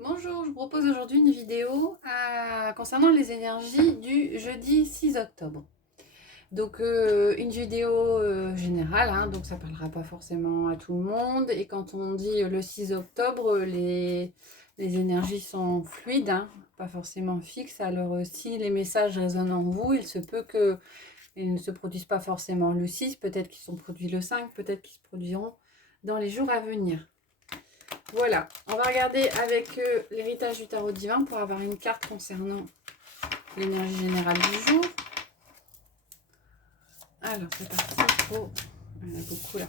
Bonjour, je vous propose aujourd'hui une vidéo concernant les énergies du jeudi 6 octobre. Donc une vidéo générale, hein, donc ça ne parlera pas forcément à tout le monde. Et quand on dit le 6 octobre, les énergies sont fluides, hein, pas forcément fixes. Alors si les messages résonnent en vous, il se peut qu'ils ne se produisent pas forcément le 6, peut-être qu'ils sont produits le 5, peut-être qu'ils se produiront dans les jours à venir. Voilà, on va regarder avec l'héritage du tarot divin pour avoir une carte concernant l'énergie générale du jour. Alors, c'est parti. Oh, il y en a beaucoup là.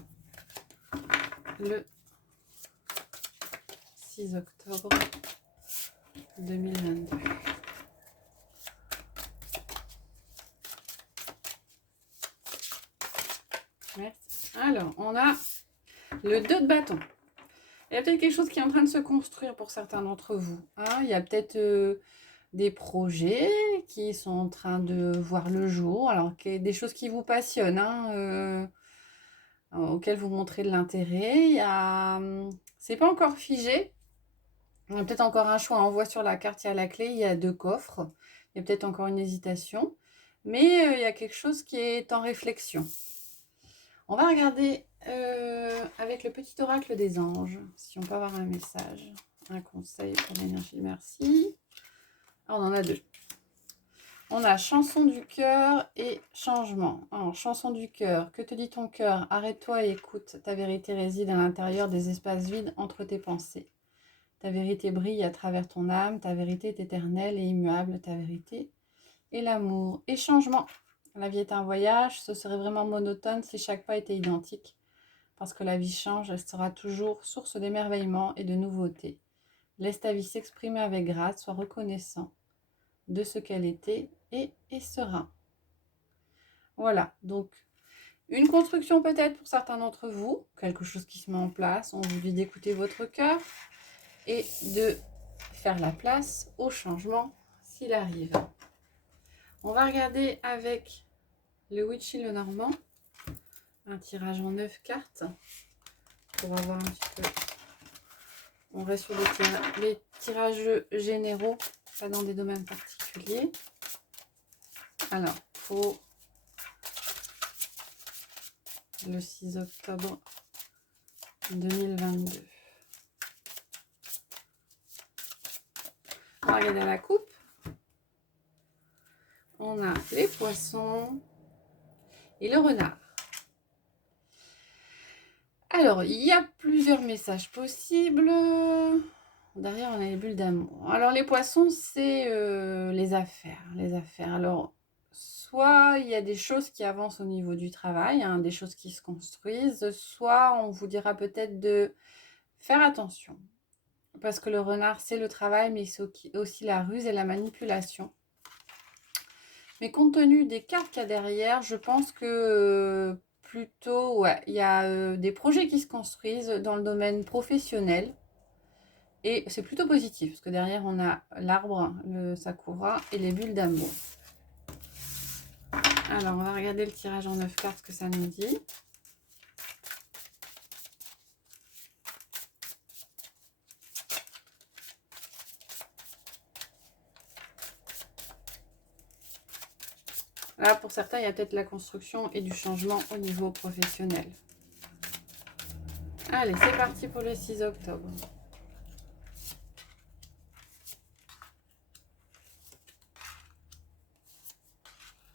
Le 6 octobre 2022. Merci. Alors, on a le 2 de bâton. Il y a peut-être quelque chose qui est en train de se construire pour certains d'entre vous. Hein. Il y a peut-être des projets qui sont en train de voir le jour. Alors, des choses qui vous passionnent, hein, auxquelles vous montrez de l'intérêt. C'est pas encore figé. Il y a peut-être encore un choix. On voit sur la carte, il y a la clé, il y a 2 coffres. Il y a peut-être encore une hésitation. Mais il y a quelque chose qui est en réflexion. On va regarder avec le petit oracle des anges, si on peut avoir un message, un conseil pour l'énergie. Merci. Alors, on en a 2. On a chanson du cœur et changement. Alors, chanson du cœur. Que te dit ton cœur? Arrête-toi et écoute. Ta vérité réside à l'intérieur des espaces vides entre tes pensées. Ta vérité brille à travers ton âme. Ta vérité est éternelle et immuable. Ta vérité est l'amour. Et changement. La vie est un voyage. Ce serait vraiment monotone si chaque pas était identique. Parce que la vie change, elle sera toujours source d'émerveillement et de nouveautés. Laisse ta vie s'exprimer avec grâce. Sois reconnaissant de ce qu'elle était et sera. Voilà, donc une construction peut-être pour certains d'entre vous, quelque chose qui se met en place. On vous dit d'écouter votre cœur et de faire la place au changement s'il arrive. On va regarder avec le Witchy le Normand, un tirage en 9 cartes pour avoir un petit peu. On reste sur les tirages généraux, pas dans des domaines particuliers. Alors, pour le 6 octobre 2022. On va regarder la coupe. On a les poissons et le renard. Alors, il y a plusieurs messages possibles. Derrière, on a les bulles d'amour. Alors, les poissons, c'est les affaires. Les affaires. Alors, soit il y a des choses qui avancent au niveau du travail, hein, des choses qui se construisent, soit on vous dira peut-être de faire attention. Parce que le renard, c'est le travail, mais c'est aussi la ruse et la manipulation. Mais compte tenu des cartes qu'il y a derrière, je pense que plutôt, ouais, il y a des projets qui se construisent dans le domaine professionnel. Et c'est plutôt positif, parce que derrière, on a l'arbre, le sakura et les bulles d'amour. Alors, on va regarder le tirage en 9 cartes, ce que ça nous dit. Là, pour certains, il y a peut-être la construction et du changement au niveau professionnel. Allez, c'est parti pour le 6 octobre.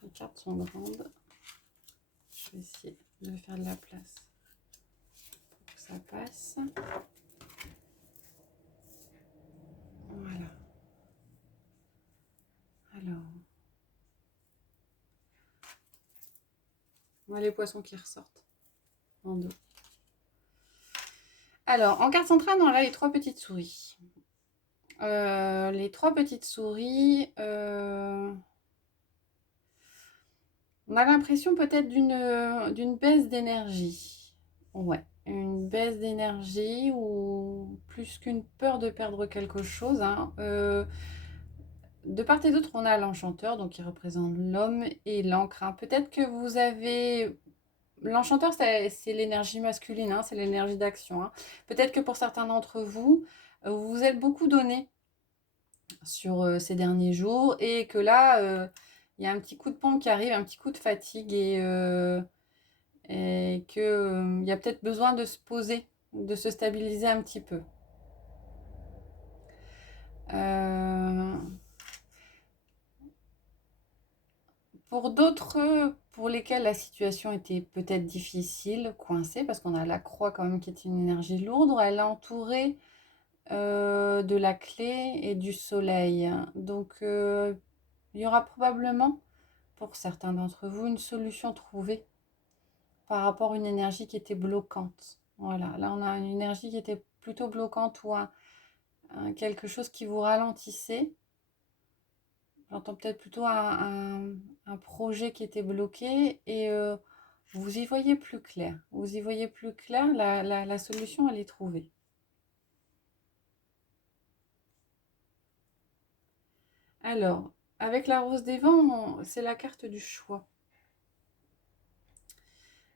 Les cartes sont grandes. Je vais essayer de faire de la place pour que ça passe. Voilà. Alors, on a les poissons qui ressortent en dos. Alors, en carte centrale, on a les 3 petites souris. Les 3 petites souris, on a l'impression peut-être d'une baisse d'énergie. Ouais, une baisse d'énergie ou plus qu'une peur de perdre quelque chose. Hein. De part et d'autre, on a l'enchanteur, donc qui représente l'homme et l'encre. Hein. Peut-être que vous avez... L'enchanteur, c'est l'énergie masculine, hein, c'est l'énergie d'action. Hein. Peut-être que pour certains d'entre vous, vous vous êtes beaucoup donné sur ces derniers jours et que là, il y a un petit coup de pompe qui arrive, un petit coup de fatigue et que il y a peut-être besoin de se poser, de se stabiliser un petit peu. Euh, pour d'autres, pour lesquels la situation était peut-être difficile, coincée, parce qu'on a la croix quand même qui est une énergie lourde, elle est entourée de la clé et du soleil. Donc, il y aura probablement, pour certains d'entre vous, une solution trouvée par rapport à une énergie qui était bloquante. Voilà, là on a une énergie qui était plutôt bloquante ou quelque chose qui vous ralentissait. J'entends peut-être plutôt un projet qui était bloqué et vous y voyez plus clair. Vous y voyez plus clair, la solution elle est trouvée. Alors, avec la rose des vents, c'est la carte du choix.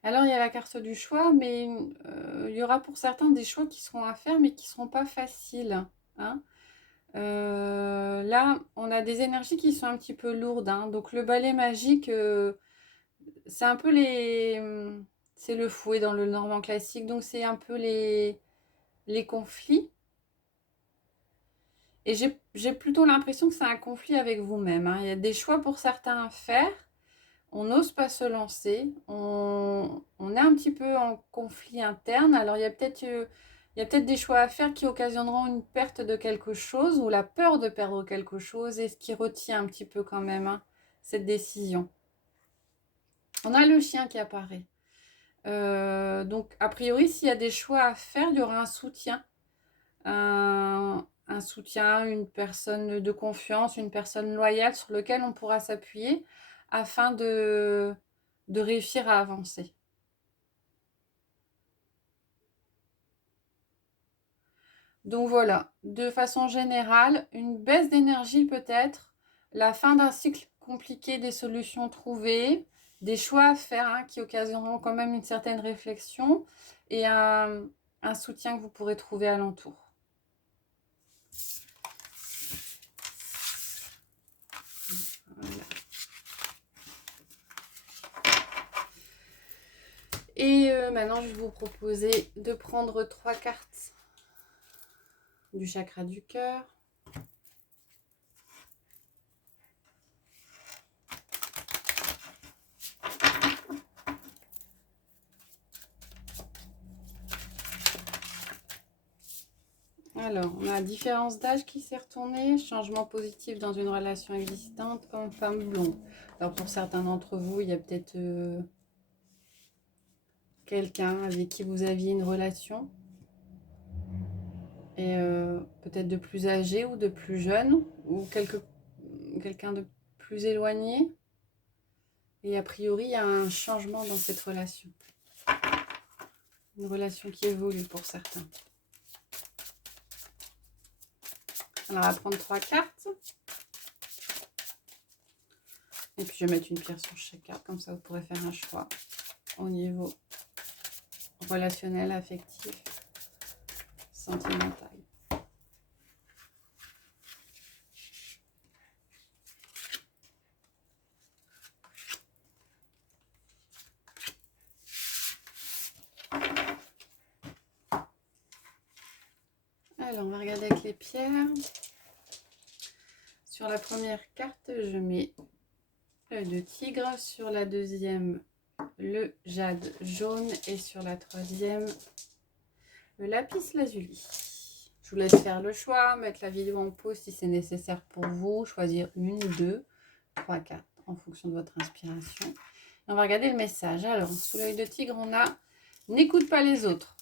Alors, il y a la carte du choix, mais il y aura pour certains des choix qui seront à faire, mais qui ne seront pas faciles. Hein. Là, on a des énergies qui sont un petit peu lourdes. Hein. Donc, le balai magique, c'est un peu les... C'est le fouet dans le normand classique. Donc, c'est un peu les conflits. Et j'ai plutôt l'impression que c'est un conflit avec vous-même. Hein. Il y a des choix pour certains à faire. On n'ose pas se lancer, on est un petit peu en conflit interne. Alors il y a peut-être des choix à faire qui occasionneront une perte de quelque chose ou la peur de perdre quelque chose et ce qui retient un petit peu quand même hein, cette décision. On a le chien qui apparaît. Donc a priori s'il y a des choix à faire, il y aura un soutien. Un soutien, une personne de confiance, une personne loyale sur lequel on pourra s'appuyer afin de réussir à avancer. Donc voilà, de façon générale, une baisse d'énergie peut-être, la fin d'un cycle compliqué, des solutions trouvées, des choix à faire hein, qui occasionneront quand même une certaine réflexion et un soutien que vous pourrez trouver alentour. Voilà. Et maintenant, je vais vous proposer de prendre 3 cartes du chakra du cœur. Alors, on a différence d'âge qui s'est retournée, changement positif dans une relation existante, homme, femme, blond. Alors, pour certains d'entre vous, il y a peut-être quelqu'un avec qui vous aviez une relation, et peut-être de plus âgé ou de plus jeune, ou quelqu'un de plus éloigné. Et a priori, il y a un changement dans cette relation. Une relation qui évolue pour certains. Alors, on va prendre 3 cartes. Et puis, je vais mettre une pierre sur chaque carte. Comme ça, vous pourrez faire un choix au niveau relationnel, affectif, sentimental. Alors, on va regarder avec les pierres. Sur la première carte, je mets l'œil de tigre. Sur la deuxième, le jade jaune. Et sur la troisième, le lapis lazuli. Je vous laisse faire le choix, mettre la vidéo en pause si c'est nécessaire pour vous. Choisir une, deux, trois, quatre en fonction de votre inspiration. Et on va regarder le message. Alors, sous l'œil de tigre, on a « N'écoute pas les autres ».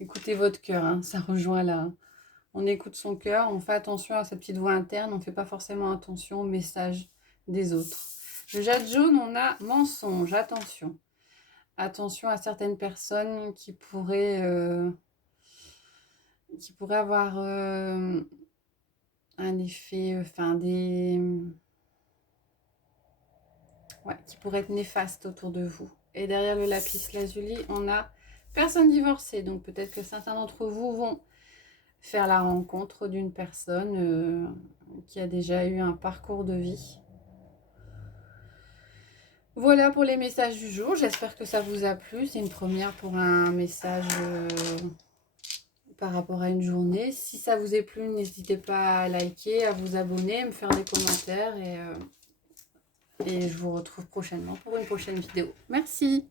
Écoutez votre cœur, hein, ça rejoint là. On écoute son cœur, on fait attention à sa petite voix interne, on ne fait pas forcément attention au message des autres. Le jade jaune, on a mensonge, attention. Attention à certaines personnes qui pourraient avoir un effet, qui pourraient être néfastes autour de vous. Et derrière le lapis lazuli, on a personne divorcée. Donc peut-être que certains d'entre vous vont faire la rencontre d'une personne qui a déjà eu un parcours de vie. Voilà pour les messages du jour. J'espère que ça vous a plu. C'est une première pour un message par rapport à une journée. Si ça vous a plu, n'hésitez pas à liker, à vous abonner, à me faire des commentaires et je vous retrouve prochainement pour une prochaine vidéo. Merci.